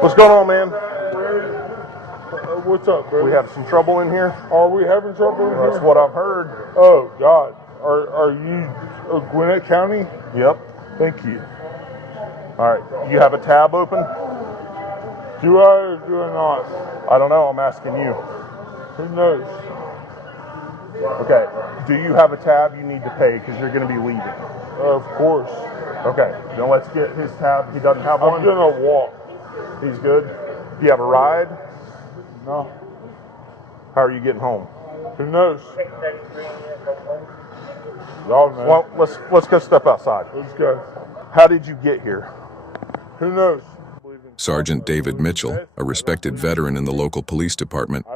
What's going on, man? What's up, bro? We have some trouble in here. Are we having trouble in here? That's what I've heard. Oh, God. Are you Gwinnett County? Yep. Thank you. All right. You have a tab open? Do I or do I not? I don't know. I'm asking you. Who knows? Okay. Do you have a tab you need to pay because you're going to be leaving? Of course. Okay. Then let's get his tab. He doesn't have one? I'm going to walk. He's good? Do you have a ride? No. How are you getting home? Who knows? Y'all know. Well, let's go step outside. Let's go. How did you get here? Who knows? Sergeant David Mitchell, a respected veteran in the local police department,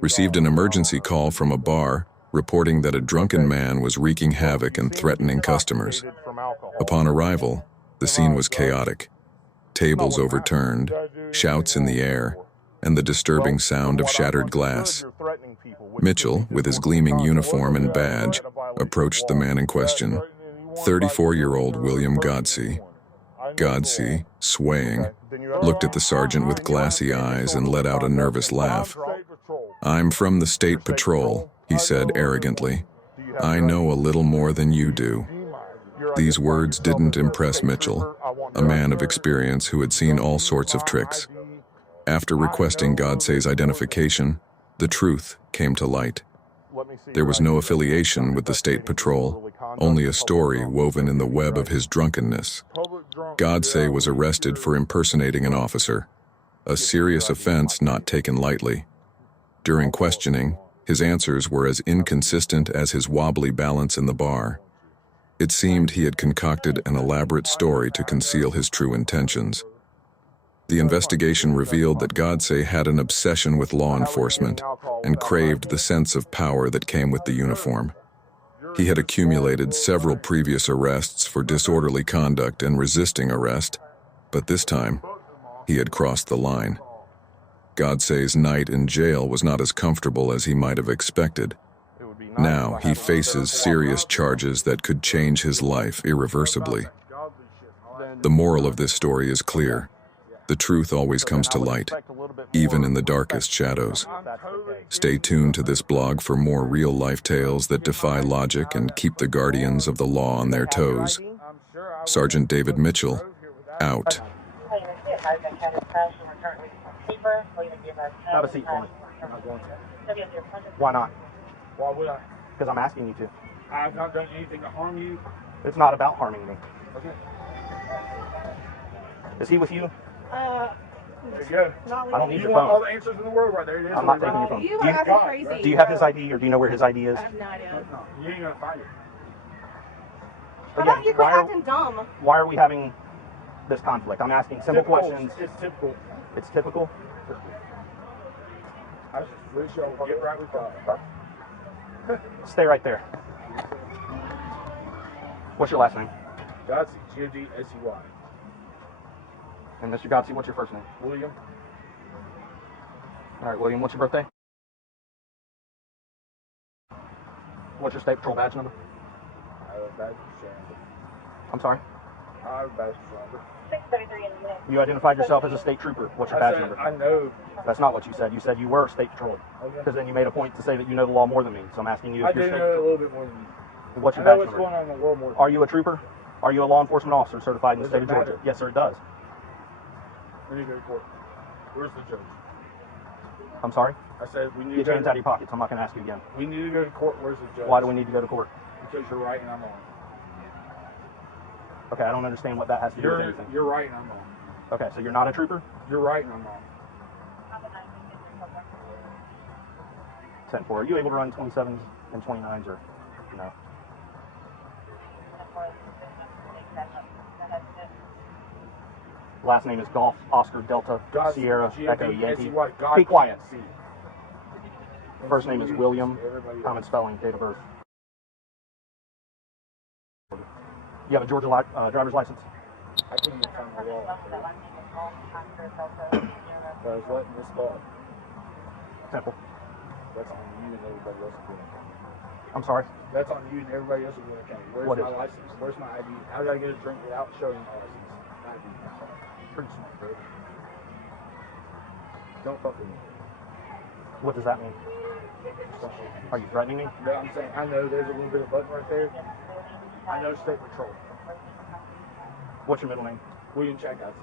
received an emergency call from a bar reporting that a drunken man was wreaking havoc and threatening customers. Upon arrival, the scene was chaotic. Tables overturned, shouts in the air, and the disturbing sound of shattered glass. Mitchell, with his gleaming uniform and badge, approached the man in question, 34-year-old William Godsey. Godsey, swaying, looked at the sergeant with glassy eyes and let out a nervous laugh. "I'm from the State Patrol," he said arrogantly. "I know a little more than you do." These words didn't impress Mitchell, a man of experience who had seen all sorts of tricks. After requesting Godsey's identification, the truth came to light. There was no affiliation with the State Patrol, only a story woven in the web of his drunkenness. Godsey was arrested for impersonating an officer, a serious offense not taken lightly. During questioning, his answers were as inconsistent as his wobbly balance in the bar. It seemed he had concocted an elaborate story to conceal his true intentions. The investigation revealed that Godsey had an obsession with law enforcement and craved the sense of power that came with the uniform. He had accumulated several previous arrests for disorderly conduct and resisting arrest, but this time, he had crossed the line. Godsey's night in jail was not as comfortable as he might have expected. Now he faces serious charges that could change his life irreversibly. The moral of this story is clear. The truth always comes to light, even in the darkest shadows. Stay tuned to this blog for more real-life tales that defy logic and keep the guardians of the law on their toes. Sergeant David Mitchell, out. Have a seat for me. Why not? Why would I? Because I'm asking you to. I have not done anything to harm you. It's not about harming me. Okay. Is he with you? There you go. I don't need your You want all phone. the answers in the world right there. It is I'm not taking your phone. You are crazy. Do you have his ID, or do you know where his ID is? I have no idea. No, you ain't gonna find it. How about you quit acting dumb? Why are we having this conflict? I'm asking simple questions. It's typical. It's typical? I just wish y'all would get right with God. Stay right there. What's your last name? Godsey, Godsey. And Mr. Godsey, what's your first name? William. All right, William, what's your birthday? What's your State Patrol badge number? I have a badge number. I'm sorry? I have a badge number. You identified yourself as a state trooper. What's your badge number? I know. That's not what you said. You said you were a State Patrol. Because then you made a point to say that you know the law more than me. So I'm asking you if I you're do State know a Patrol. little bit more than you. What's your I know badge what's number? going on in the world more. Are you a trooper? Are you a law enforcement officer certified in the Does state it of Georgia? matter? Yes, sir, it does. We need to go to court. Where's the judge? I'm sorry? I said we need Get to your go hands out of your pockets. I'm not going to ask you again. We need to go to court. Where's the judge? Why do we need to go to court? Because you're right and I'm wrong. Okay, I don't understand what that has to do with anything. You're right and I'm wrong. Okay, so you're not a trooper? You're right and I'm wrong. 10-4. Are you able to run 27s and 29s or no? Last name is Golf, Oscar, Delta, Sierra, Echo, Yankee. Be quiet. First name is William, common spelling, date of birth. You have a Georgia driver's license? I couldn't even find the law. I was letting this go. Temple. That's on you and everybody else in Gwinnett County. I'm sorry? That's on you and everybody else in Gwinnett County. Where's What my is it? license? Where's my ID? How did I get a drink without showing my license? ID. pretty smart, bro. Don't fuck with me. What does that mean? Are you threatening me? No, I'm saying, I know there's a little bit of button right there. I know State Patrol. What's your middle name? William Chagotzi.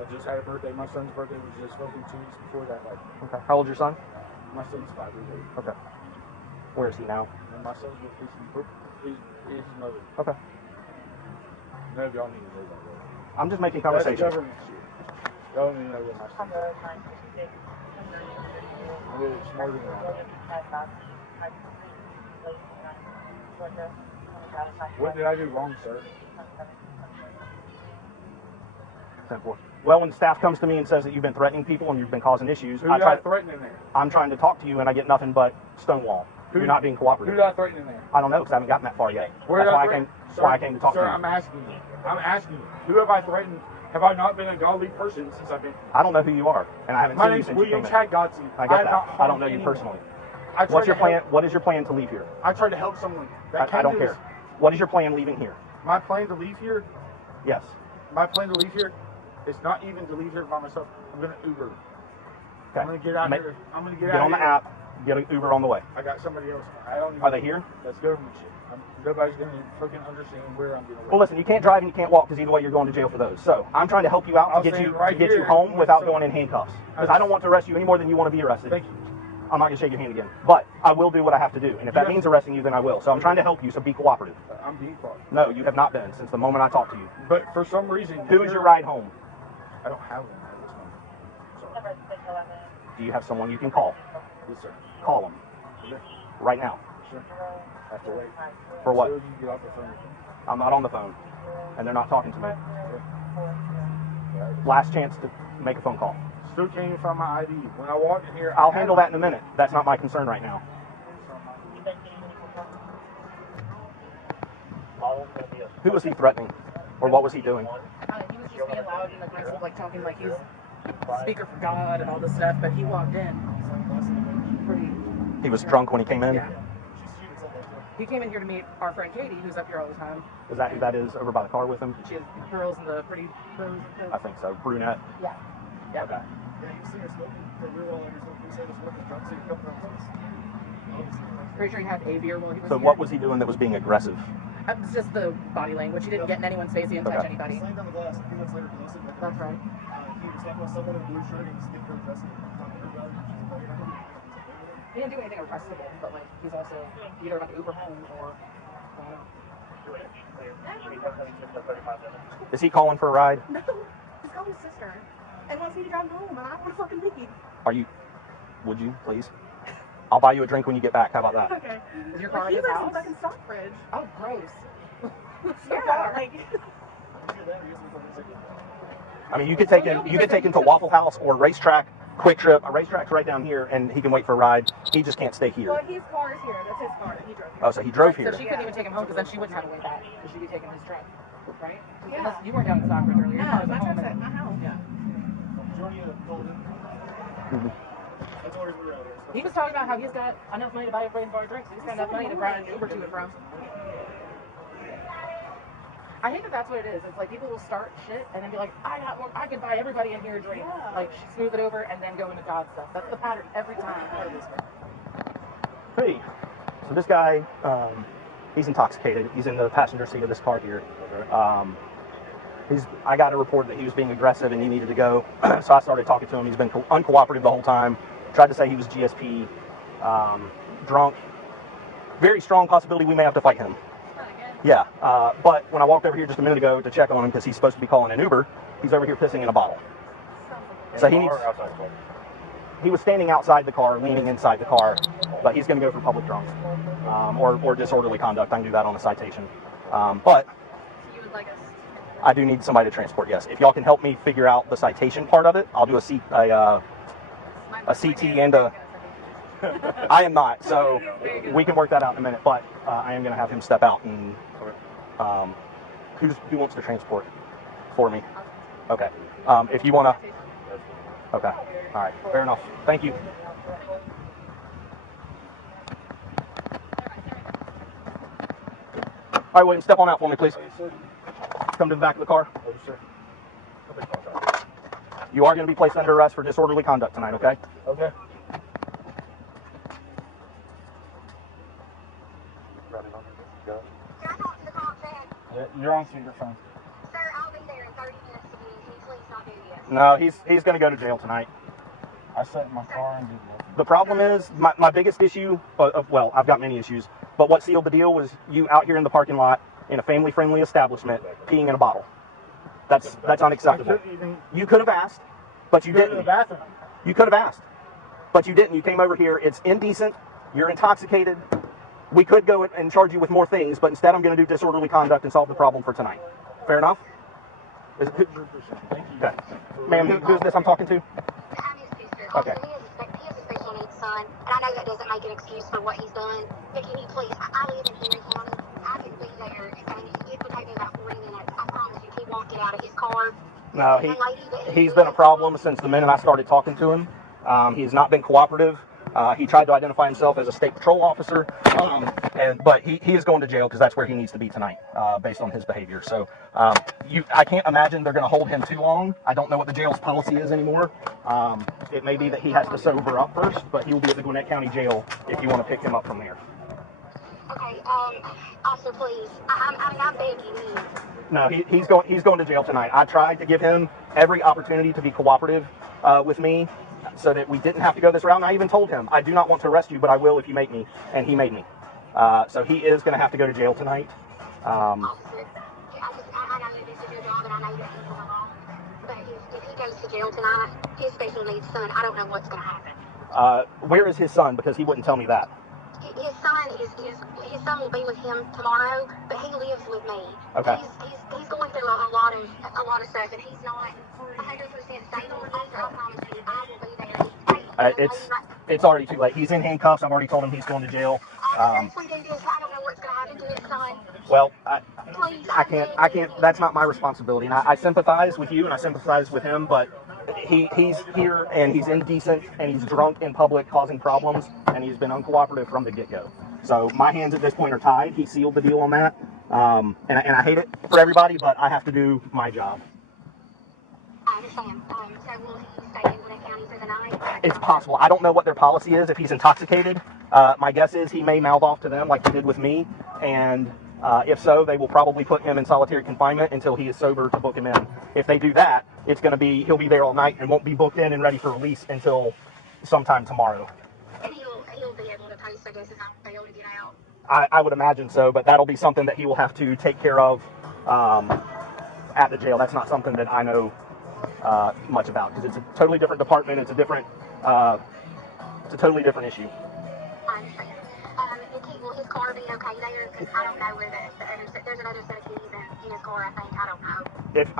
I just had a birthday. My son's birthday was just fucking 2 weeks before that. Like, Okay. How old's your son? my son's 5 years old. Okay. Where is he now? And my son's with his mother. Okay. None of y'all need to know that, bro. I'm just making That's conversation. government shit. Y'all don't even know what my son's doing. I'm really smarter than that. What did I do wrong, sir? 10-4. Well, when staff comes to me and says that you've been threatening people and you've been causing issues, Who did I threaten in there? I'm trying to talk to you and I get nothing but stonewall. You're not being Who cooperative. did I threaten in there? I don't know because I haven't gotten that far yet. Where That's did why I I threaten? came. That's why I came to talk sir, to you. I'm asking you. I'm asking you. Who have I threatened? Have I not been a godly person since I've been? I don't know who you are, and I haven't My seen you name's since William you came in. Chagotzi. I get have that. not I don't harmed know you anyone. personally. I tried What's your to plan? help- What is your plan to leave here? I tried to help someone. I don't care. What is your plan leaving here? My plan to leave here. Yes. My plan to leave here is not even to leave here by myself. I'm gonna Uber. Okay. I'm gonna get out here. I'm gonna get Get out on the here. app. Get an Uber on the way. I got somebody else. I don't even Are they here? That's government shit. Nobody's gonna fucking understand where I'm gonna Well, listen, you can't drive and you can't walk because either way you're going to jail for those. So I'm trying to help you out I'll to get stand you right to get here you home and without so- going in handcuffs. Because I don't want to arrest you any more than you want to be arrested. Thank you. I'm not going to shake your hand again. But I will do what I have to do. And if that means arresting you, then I will. So I'm trying to help you, so be cooperative. I'm being caught. No, you have not been since the moment I talked to you. But for some reason, Who is your ride home? I don't have one at this moment. Sorry. Do you have someone you can call? Yes, sir. Call them. Okay. Right now. Sure. I have to wait. For what? So you get off the phone. I'm not on the phone. And they're not talking to me. Yeah. Last chance to make a phone call. Still can't even find my ID. When I walked in here, I'll handle that in a minute. That's not my concern right now. Who was he threatening? Or what was he doing? He was just being loud and aggressive, like talking like he's speaker for God and all this stuff, but he walked in. Pretty. He was drunk when he came in? Yeah. He came in here to meet our friend Katie, who's up here all the time. Is that who that is over by the car with him? She has girls in the pretty rose. I think so. Brunette. Yeah. Yeah. Okay. Yeah, you see her smoking. We were all in her smoking. You said this work is drunk, so you come from us. Pretty sure he had a beer while he was So here. what was he doing that was being aggressive? It's just the body language. He didn't get in anyone's face. He didn't touch Okay. anybody. Slammed down the glass. A few minutes later, closed it. That's right. He was talking about someone in a blue shirt and was getting her aggressive and talking to her about it. She's like, "You're not gonna do anything." He didn't do anything arrestable, but like he's also either about to Uber home or. Is he calling for a ride? No, he's calling his sister and wants me to drive home, and I don't want to fucking leave. Are you? Would you, please? I'll buy you a drink when you get back. How about that? Okay. Is your car He in his lives in house? fucking Stockbridge. Oh, gross. Yeah, like I mean, you could take him to Waffle House or Racetrack, Quick Trip. A Racetrack's right down here, and he can wait for a ride. He just can't stay here. well, his car is here. That's his car that he drove here. Oh, so he drove So here. she couldn't even take him home because then she wouldn't have a way back. Because she'd be taking his truck, right? Yeah. Unless you weren't down in Stockbridge earlier. Your No, car was my at home. truck's at my house. Yeah. Jordan told him. I told her we were out here. He was talking about how he's got enough money to buy everybody bar drinks. He's got enough money to buy an Uber to and from. I hate that that's what it is. It's like people will start shit and then be like, I got more, I could buy everybody in here a drink. Yeah. Like smooth it over and then go into God stuff. That's the pattern every time. Hey, so this guy, he's intoxicated. He's in the passenger seat of this car here. I got a report that he was being aggressive and he needed to go. So I started talking to him. He's been uncooperative the whole time. Tried to say he was GSP, drunk. Very strong possibility we may have to fight him. Yeah, but when I walked over here just a minute ago to check on him because he's supposed to be calling an Uber, he's over here pissing in a bottle. So he needs. He was standing outside the car, leaning inside the car, but he's going to go for public drunk or disorderly conduct. I can do that on a citation. But You would like us. I do need somebody to transport. Yes, if y'all can help me figure out the citation part of it, I'll do a CT and a. I am not, so we can work that out in a minute. But I am going to have him step out and. Who wants to transport for me? Okay. If you want to. Okay. All right. Fair enough. Thank you. All right, William, step on out for me, please. Come come to the back of the car? Oh, sir. You are going to be placed under arrest for disorderly conduct tonight, okay? Okay. Yeah, you're on speakerphone. Sir, I'll be there in 30 minutes to get in. Can you please not do this? No, he's going to go to jail tonight. I sat in my car and did nothing. The problem is, my biggest issue, well, I've got many issues, but what sealed the deal was you out here in the parking lot in a family-friendly establishment peeing in a bottle. That's unacceptable. You could have asked, but you Go to the didn't. bathroom. You could have asked, but you didn't. You came over here. It's indecent. You're intoxicated. We could go and charge you with more things, but instead I'm going to do disorderly conduct and solve the problem for tonight. Fair enough? Thank you. Okay. Ma'am, who's this I'm talking to? I'm his sister. Okay. Also, he has a special needs son, and I know that doesn't make an excuse for what he's done, but can you please, I live in Henry County. I can be there, and it would take me about 40 minutes. I promise you, he won't get out of his car. No, he's been a problem since the minute I started talking to him. He's not been cooperative. He tried to identify himself as a state patrol officer, but he is going to jail because that's where he needs to be tonight, based on his behavior. So I can't imagine they're going to hold him too long. I don't know what the jail's policy is anymore. It may be that he has to sober up first, but he will be at the Gwinnett County Jail if you want to pick him up from there. Okay, officer, please. I'm begging you. No, he's going to jail tonight. I tried to give him every opportunity to be cooperative with me so that we didn't have to go this route. And I even told him, I do not want to arrest you, but I will if you make me. And he made me. So he is going to have to go to jail tonight. Officer, I know that this is your job, and I know that he's wrong. But if he goes to jail tonight, his special needs son, I don't know what's going to happen. Where is his son? Because he wouldn't tell me that. His son will be with him tomorrow, but he lives with me. Okay. He's going through a lot of stuff, and he's not 100% stable. Officer, I promise you, I will be there. It's already too late. He's in handcuffs. I've already told him he's going to jail. I don't know what's going to happen to his son. Well, Please, I can't. That's not my responsibility. And I sympathize with you and I sympathize with him, but he's here and he's indecent and he's drunk in public causing problems and he's been uncooperative from the get-go. So my hands at this point are tied. He sealed the deal on that. And I hate it for everybody, but I have to do my job. I understand. So will he stay in Gwinnett County for the night? It's possible. I don't know what their policy is if he's intoxicated. My guess is he may mouth off to them like he did with me. And if so, they will probably put him in solitary confinement until he is sober to book him in. If they do that, he'll be there all night and won't be booked in and ready for release until sometime tomorrow. And he'll be able to post, I guess, his own bail to get out. I would imagine so, but that'll be something that he will have to take care of at the jail. That's not something that I know much about because it's a totally different department. It's a totally different issue. I understand. Will his car be okay there? Because I don't know where there's another set of keys in his car, I think. I don't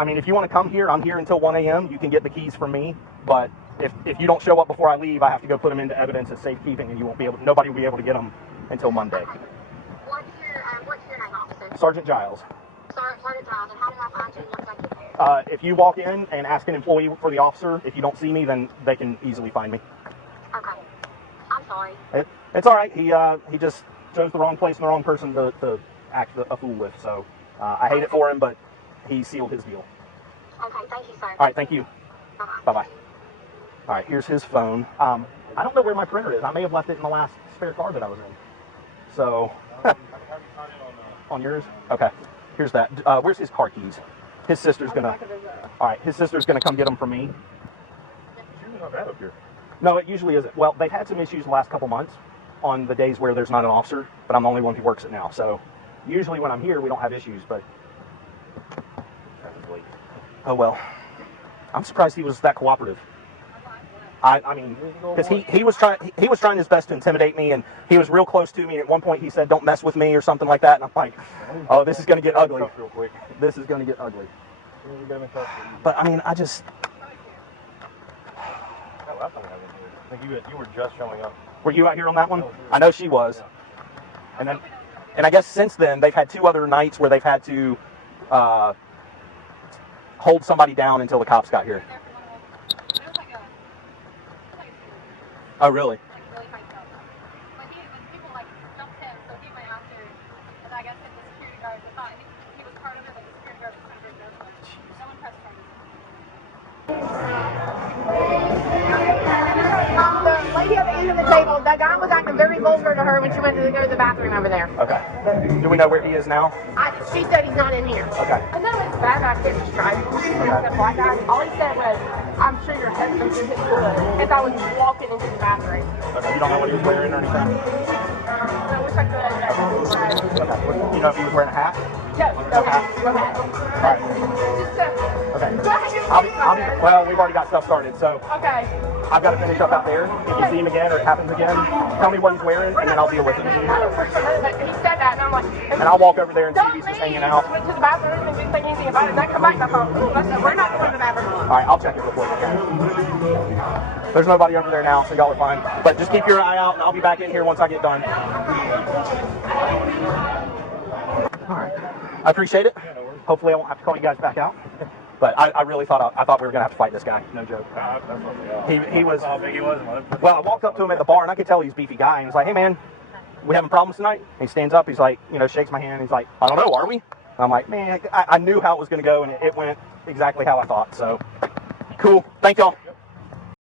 know. If you want to come here, I'm here until 1 a.m. You can get the keys from me, but if you don't show up before I leave, I have to go put them into evidence as safekeeping, and nobody will be able to get them until Monday. Okay. What's your name, officer? Sergeant Giles. Sergeant Giles, and how do I find you once I get there? If you walk in and ask an employee for the officer, if you don't see me, then they can easily find me. Okay. I'm sorry. It's all right. He just chose the wrong place and the wrong person to act a fool with. So I hate it for him, but he sealed his deal. Okay, thank you, sir. All right, thank you. Bye-bye. Bye-bye. All right, here's his phone. I don't know where my printer is. I may have left it in the last spare car that I was in. So, on yours? Okay, here's that. Where's his car keys? His sister's gonna. All right, his sister's gonna come get them from me. It's usually not bad up here. No, it usually isn't. Well, they've had some issues the last couple months on the days where there's not an officer, but I'm the only one who works it now. So, usually when I'm here, we don't have issues, but. Oh well. I'm surprised he was that cooperative. I mean, because he was trying his best to intimidate me, and he was real close to me. And at one point, he said, "Don't mess with me" or something like that. And I'm like, "Oh, this is going to get ugly. This is going to get ugly." But I mean, I just. I think you were just showing up. Were you out here on that one? I know she was. And I guess since then they've had 2 other nights where they've had to hold somebody down until the cops got here. Oh, really? When people jumped him, so he went out there, and I guess the security guards thought he was part of it, but the security guards very vulgar to her when she went to go to the bathroom over there. Okay. Do we know where he is now? She said he's not in here. Okay. I know it's bad back there driving. The black guy. All he said was, "I'm sure your husband's in his blood." As I was walking into the bathroom. Okay. You don't know what he was wearing or anything? I wish I could. Okay. You know if he was wearing a hat? No, no hat. No hat. All right. Just Okay. go ahead. Well, we've already got stuff started, so Okay. I've got to finish up out there. If you see him again or it happens again, tell me what he's wearing, and then I'll deal with him. He said that, and I'm like, And I'll walk over there and see if he's just hanging out. Went to the bathroom and didn't think anything about it. And I come back and I thought, we're not going to the bathroom. All right, I'll check it before you can. There's nobody over there now, so y'all are fine. But just keep your eye out, and I'll be back in here once I get done. All right. I appreciate it. Hopefully I won't have to call you guys back out. But I really thought we were gonna have to fight this guy. No joke. He was. Well, I walked up to him at the bar and I could tell he's a beefy guy. And he's like, "Hey man, we having problems tonight?" And he stands up. He's like, shakes my hand. He's like, "I don't know, are we?" I'm like, "Man, I knew how it was gonna go, and it went exactly how I thought." So, cool. Thank y'all.